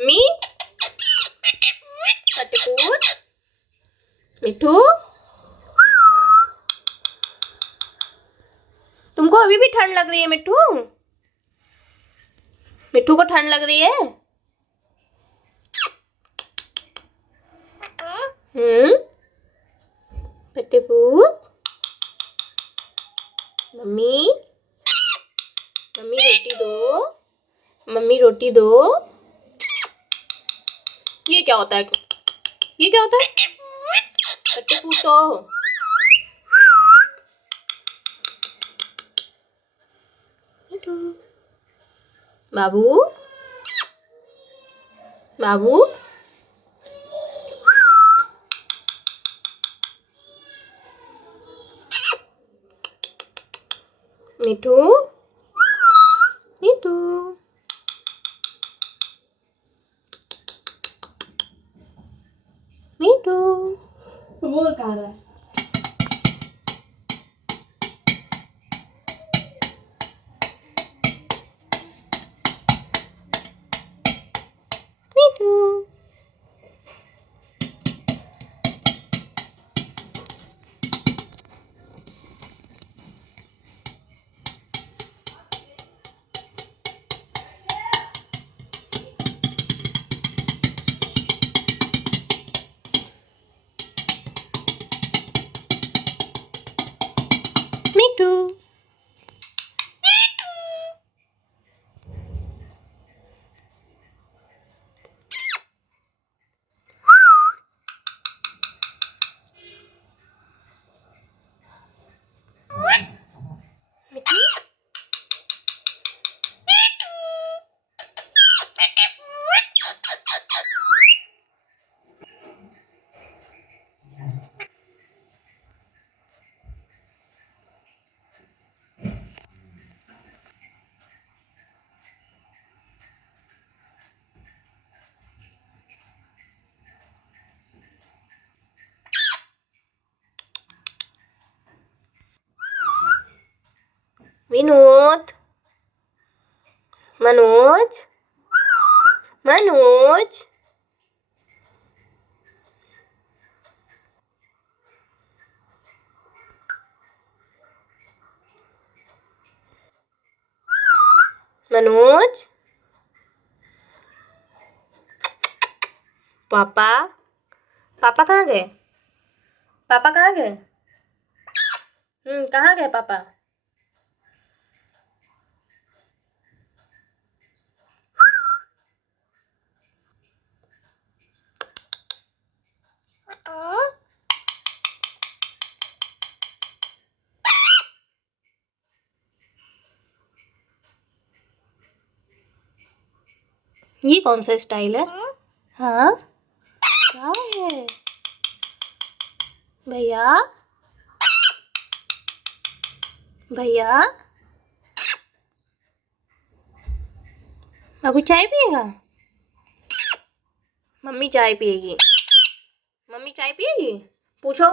मी कटपूत मिठू, तुमको अभी भी ठंड लग रही है मिठू? मिठू को ठंड लग रही है? कटपूत, मम्मी मम्मी रोटी दो, मम्मी रोटी दो। ये क्या होता है? ये क्या होता है? कटपूतो, बाबू बाबू, मिठू मिठू, मिठू बोल कहाँ रहा है? मिठू, मिठू, मिठू, विनोद, मनोज मनोज, मनोज, पापा पापा कहाँ गए? पापा कहाँ गए? कहाँ गए पापा? ये कौन सा स्टाइल है? हाँ, क्या है भैया? भैया, बाबू चाय पिएगा? मम्मी चाय पिएगी। मम्मी चाय पिएगी? पूछो।